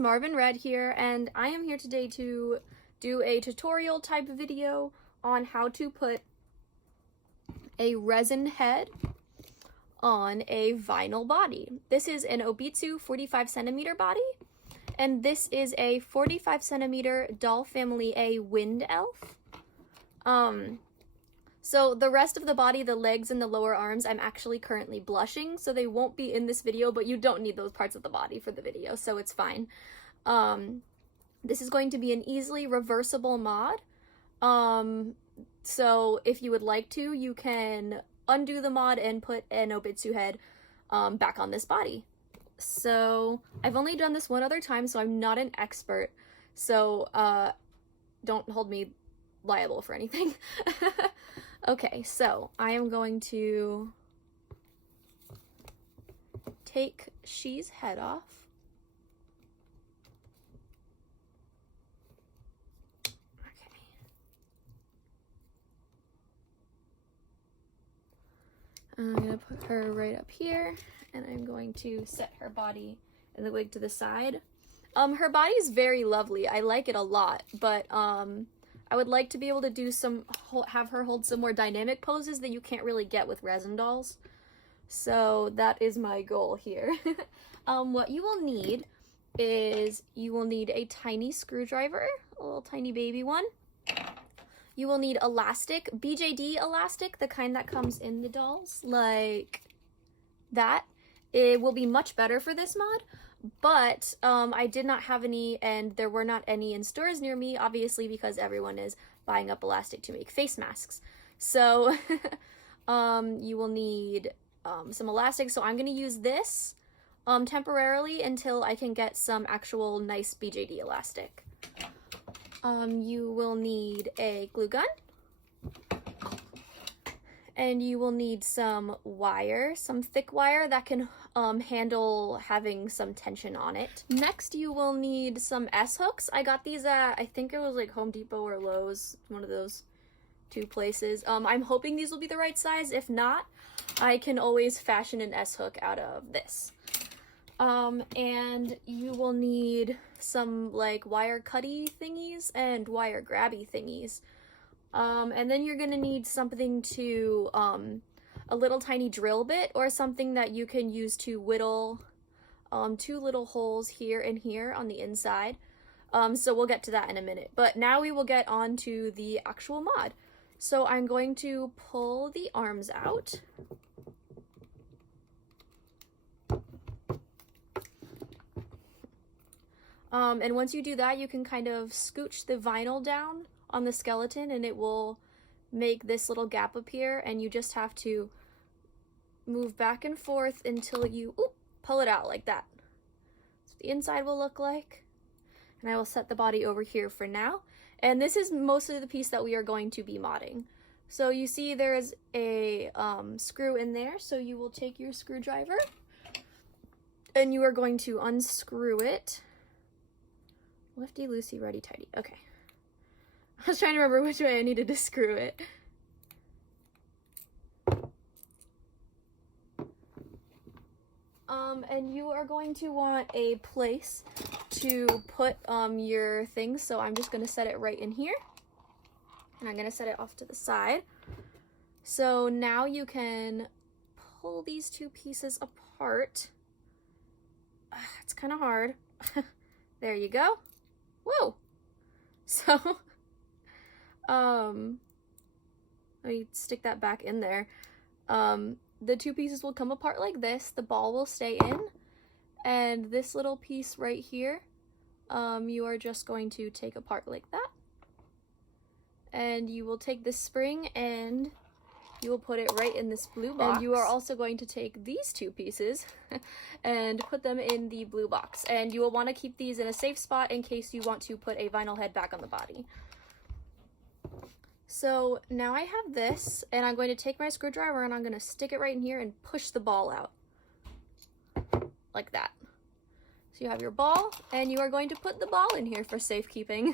Marvin Red here, and I am here today to do a tutorial type video on how to put a resin head on a vinyl body. This is an Obitsu 45 centimeter body, and this is a 45 centimeter Doll Family A Wind Elf. So the rest of the body, the legs and the lower arms, I'm actually currently blushing, so they won't be in this video, but you don't need those parts of the body for the video, so it's fine. This is going to be an easily reversible mod. So if you would like to, you can undo the mod and put an Obitsu head back on this body. So I've only done this one other time, so I'm not an expert, so don't hold me liable for anything. Okay, so I am going to take She's head off. Okay. I'm going to put her right up here, and I'm going to set her body and the wig to the side. Her body is very lovely. I like it a lot, but I would like to be able to do have her hold some more dynamic poses that you can't really get with resin dolls. So that is my goal here. What you will need is you will need a tiny screwdriver, a little tiny baby one. You will need elastic, BJD elastic, the kind that comes in the dolls, like that. It will be much better for this mod. But I did not have any, and there were not any in stores near me, obviously, because everyone is buying up elastic to make face masks. So you will need some elastic. So I'm going to use this temporarily until I can get some actual nice BJD elastic. You will need a glue gun. And you will need some wire, some thick wire that can handle having some tension on it. Next, you will need some S-hooks. I got these at, I think it was like Home Depot or Lowe's, one of those two places. I'm hoping these will be the right size. If not, I can always fashion an S-hook out of this. And you will need some like wire cutty thingies and wire grabby thingies. And then you're gonna need something to, a little tiny drill bit or something that you can use to whittle two little holes here and here on the inside. So we'll get to that in a minute. But now we will get on to the actual mod. So I'm going to pull the arms out. And once you do that, you can kind of scooch the vinyl down on the skeleton and it will make this little gap appear, and you just have to move back and forth until you pull it out like that. That's what the inside will look like. And I will set the body over here for now. And this is mostly the piece that we are going to be modding. So you see there is a screw in there, so you will take your screwdriver and you are going to unscrew it. Lefty, loosey, righty, tighty. Okay. I was trying to remember which way I needed to screw it. And you are going to want a place to put your things, so I'm just going to set it right in here. And I'm going to set it off to the side. So now you can pull these two pieces apart. It's kind of hard. There you go. Whoa! So let me stick that back in there. The two pieces will come apart like this. The ball will stay in. And this little piece right here, you are just going to take apart like that. And you will take this spring and you will put it right in this blue box. And you are also going to take these two pieces and put them in the blue box. And you will want to keep these in a safe spot in case you want to put a vinyl head back on the body. So now I have this, and I'm going to take my screwdriver and I'm going to stick it right in here and push the ball out. Like that. So you have your ball, and you are going to put the ball in here for safekeeping.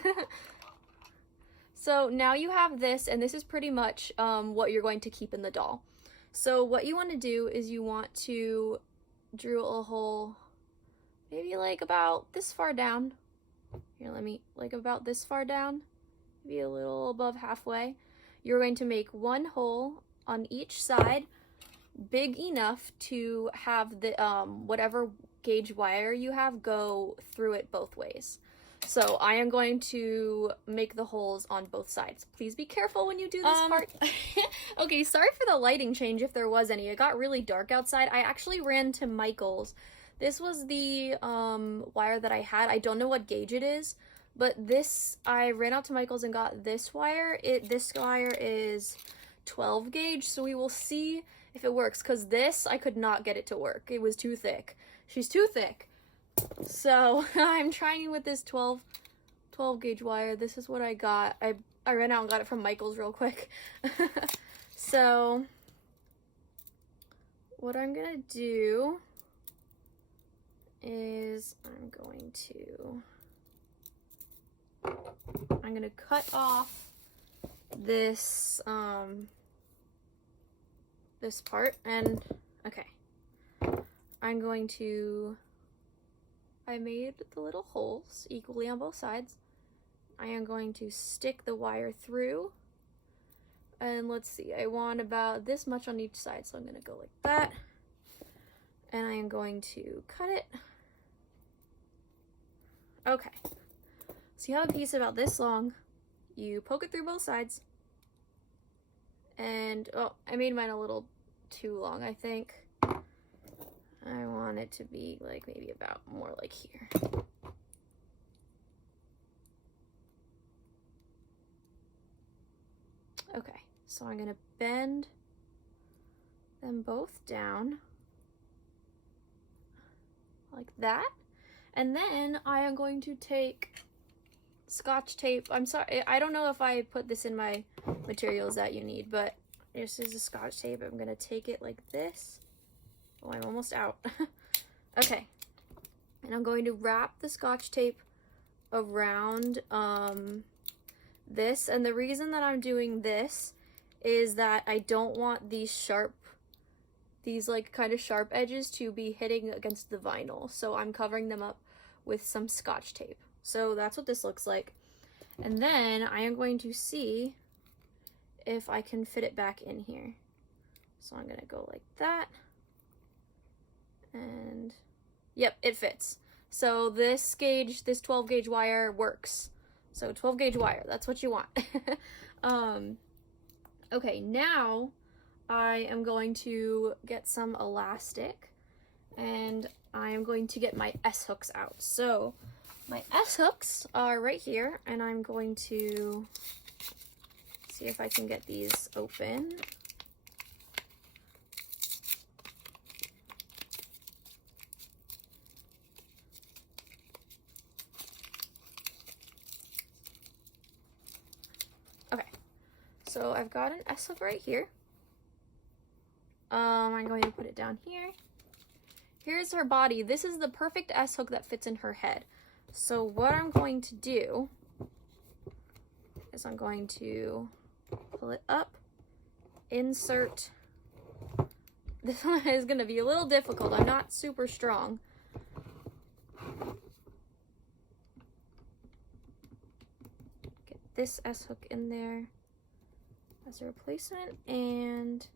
So now you have this, and this is pretty much what you're going to keep in the doll. So what you want to do is you want to drill a hole maybe like about this far down. Here, let me, like about this far down, maybe a little above halfway. You're going to make one hole on each side, big enough to have the whatever gauge wire you have go through it both ways. So I am going to make the holes on both sides. Please be careful when you do this part. Okay, sorry for the lighting change if there was any. It got really dark outside. I actually ran to Michael's. This was the wire that I had. I don't know what gauge it is, but this, I ran out to Michael's and got this wire. This wire is 12 gauge, so we will see if it works, because this, I could not get it to work. It was too thick. She's too thick. So I'm trying with this 12 gauge wire. This is what I got. I ran out and got it from Michael's real quick. So what I'm gonna do is I'm gonna cut off this this part, and okay, I made the little holes equally on both sides. I am going to stick the wire through, and let's see, I want about this much on each side, so I'm gonna go like that, and I am going to cut it. Okay, so you have a piece about this long. You poke it through both sides, and oh, I made mine a little too long, I think. I want it to be like maybe about more like here. Okay, so I'm gonna bend them both down like that, and then I am going to take Scotch tape. I'm sorry, I don't know if I put this in my materials that you need, but this is a Scotch tape. I'm gonna take it like this. Oh, I'm almost out. Okay, and I'm going to wrap the Scotch tape around this, and the reason that I'm doing this is that I don't want these like kind of sharp edges to be hitting against the vinyl, so I'm covering them up with some Scotch tape. So that's what this looks like, and then I am going to see if I can fit it back in here. So I'm gonna go like that, and yep, it fits. So this gauge, this 12 gauge wire works. So 12 gauge wire, that's what you want. Okay, now I am going to get some elastic, and I am going to get my S-hooks out. So my S-hooks are right here, and I'm going to see if I can get these open. Okay, so I've got an S-hook right here. I'm going to put it down here. Here's her body. This is the perfect S-hook that fits in her head. So what I'm going to do is I'm going to pull it up, insert. This one is going to be a little difficult. I'm not super strong. Get this S-hook in there as a replacement, and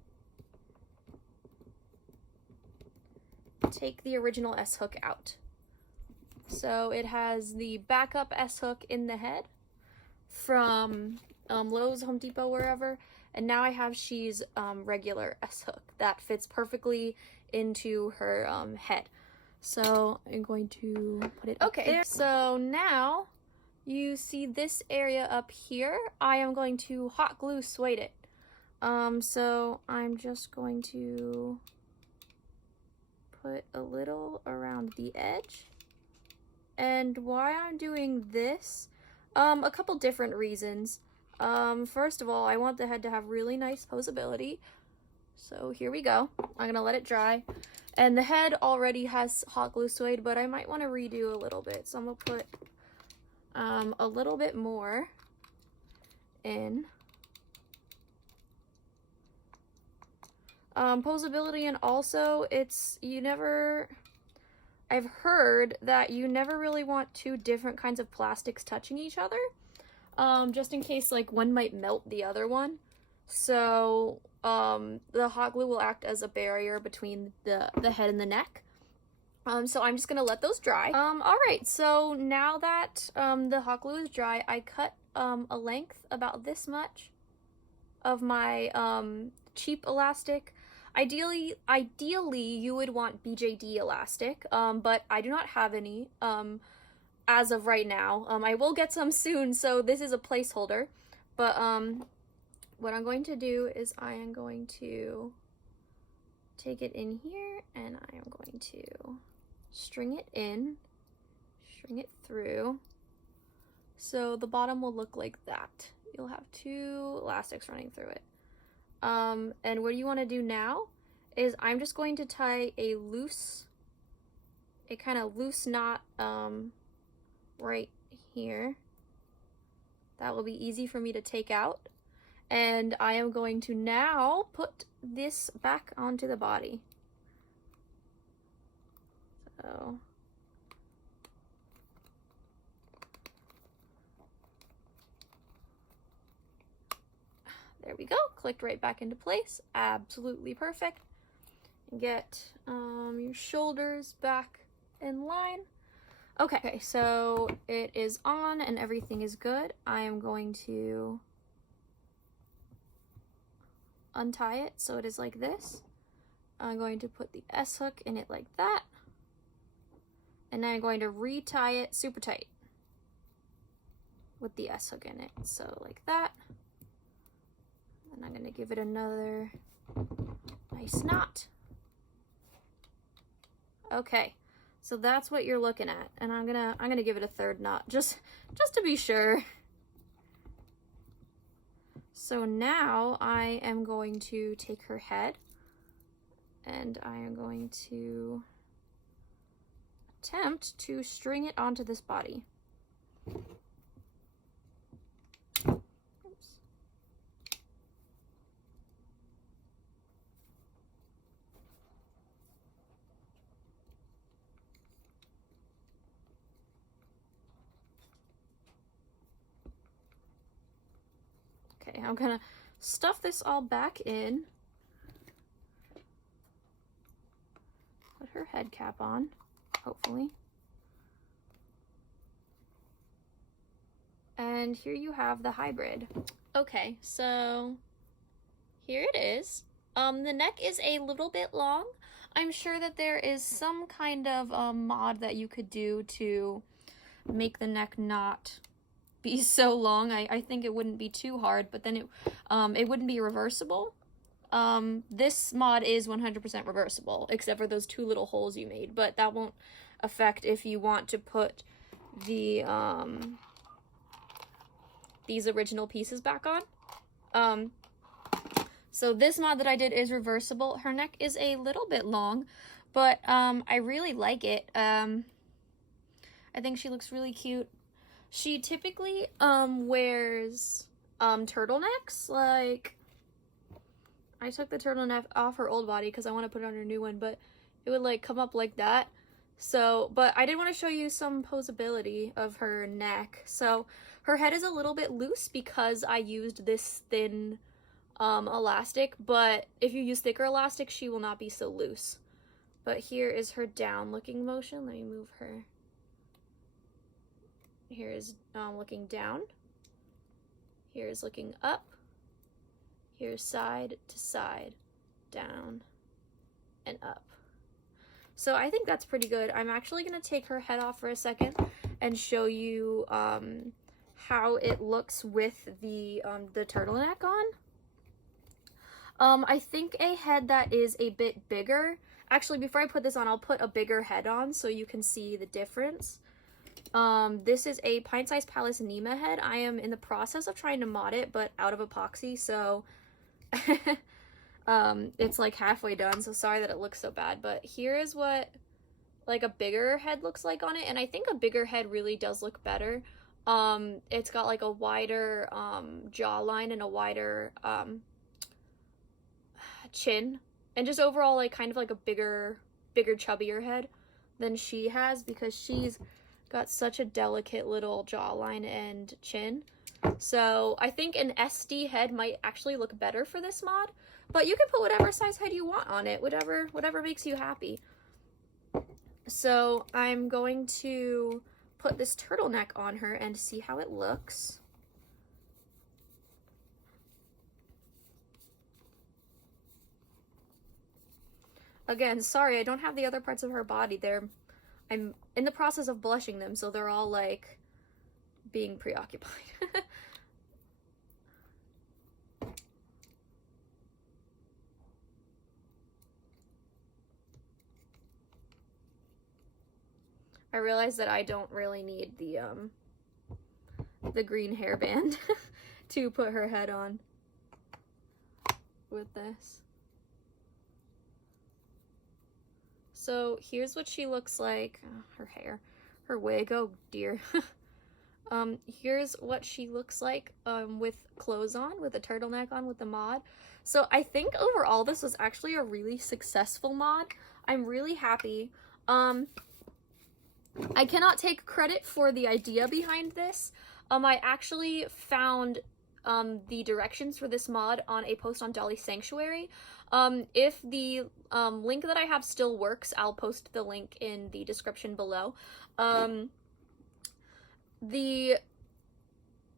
take the original S-hook out. So it has the backup S-hook in the head from Lowe's, Home Depot, wherever, and now I have she's regular S-hook that fits perfectly into her head. So I'm going to put it up there. So now you see this area up here. I am going to hot glue suede it. So I'm just going to put a little around the edge. And why I'm doing this, a couple different reasons. First of all, I want the head to have really nice posability. So here we go. I'm gonna let it dry. And the head already has hot glue suede, but I might want to redo a little bit. So I'm gonna put a little bit more in. Posability, and also it's, you never, I've heard that you never really want two different kinds of plastics touching each other, just in case like one might melt the other one. So the hot glue will act as a barrier between the head and the neck. So I'm just gonna let those dry. All right, so now that the hot glue is dry, I cut a length about this much of my cheap elastic. Ideally you would want BJD elastic, but I do not have any as of right now. I will get some soon, so this is a placeholder. But what I'm going to do is I am going to take it in here and I am going to string it in, string it through. So the bottom will look like that. You'll have two elastics running through it. And what you want to do now is I'm just going to tie a kind of loose knot right here. That will be easy for me to take out. And I am going to now put this back onto the body. So there we go, clicked right back into place, absolutely perfect. Get your shoulders back in line. Okay, so it is on and everything is good. I am going to untie it so it is like this. I'm going to put the S-hook in it like that. And then I'm going to retie it super tight with the S-hook in it. So like that. And I'm going to give it another nice knot. Okay, so that's what you're looking at. And I'm gonna give it a third knot just to be sure. So now I am going to take her head and I am going to attempt to string it onto this body. Oops. Okay, I'm gonna stuff this all back in. Put her head cap on, hopefully. And here you have the hybrid. Okay, so here it is. The neck is a little bit long. I'm sure that there is some kind of mod that you could do to make the neck not be so long. I think it wouldn't be too hard, but then it wouldn't be reversible. This mod is 100% reversible, except for those two little holes you made, but that won't affect if you want to put the these original pieces back on. So this mod that I did is reversible. Her neck is a little bit long, but I really like it. I think she looks really cute. She typically wears turtlenecks. Like, I took the turtleneck off her old body because I want to put it on her new one, but it would like come up like that. So, but I did want to show you some posability of her neck. So her head is a little bit loose because I used this thin elastic, but if you use thicker elastic, she will not be so loose. But here is her down looking motion. Let me move her. Here is looking down. Here is looking up. Here's side to side, down and up. So I think that's pretty good. I'm actually going to take her head off for a second and show you how it looks with the turtleneck on. I think a head that is a bit bigger. Actually, before I put this on, I'll put a bigger head on so you can see the difference. This is a pint-sized Palace Nema head. I am in the process of trying to mod it, but out of epoxy, so it's like halfway done, so sorry that it looks so bad. But here is what like a bigger head looks like on it, and I think a bigger head really does look better. It's got like a wider jawline and a wider chin, and just overall like kind of like a bigger chubbier head. than she has because she's got such a delicate little jawline and chin. So I think an SD head might actually look better for this mod, but you can put whatever size head you want on it, whatever makes you happy. So I'm going to put this turtleneck on her and see how it looks. Again, sorry, I don't have the other parts of her body. I'm in the process of blushing them, so they're all like being preoccupied. I realize that I don't really need the green hairband to put her head on with this. So here's what she looks like. Oh, her hair, her wig, oh dear. Here's what she looks like with clothes on, with a turtleneck on, with the mod. So I think overall this was actually a really successful mod. I'm really happy. I cannot take credit for the idea behind this. I actually found the directions for this mod on a post on Dolly Sanctuary. If the link that I have still works, I'll post the link in the description below. The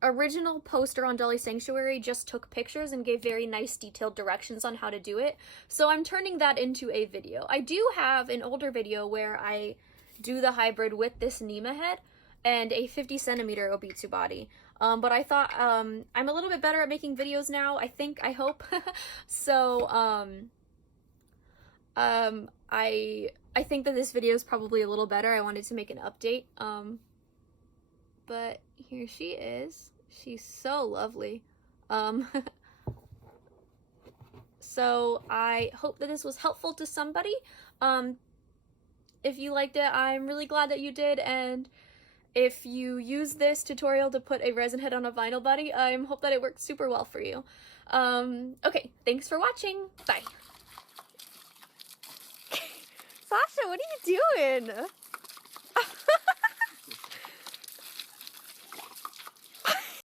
original poster on Dolly Sanctuary just took pictures and gave very nice detailed directions on how to do it, so I'm turning that into a video. I do have an older video where I do the hybrid with this Nima head and a 50 centimeter Obitsu body. But I thought I'm a little bit better at making videos now, I hope. So I think that this video is probably a little better. I wanted to make an update. But here she is. She's so lovely. So I hope that this was helpful to somebody. If you liked it, I'm really glad that you did, and if you use this tutorial to put a resin head on a vinyl body, I hope that it worked super well for you. Okay, thanks for watching. Bye. Sasha, what are you doing?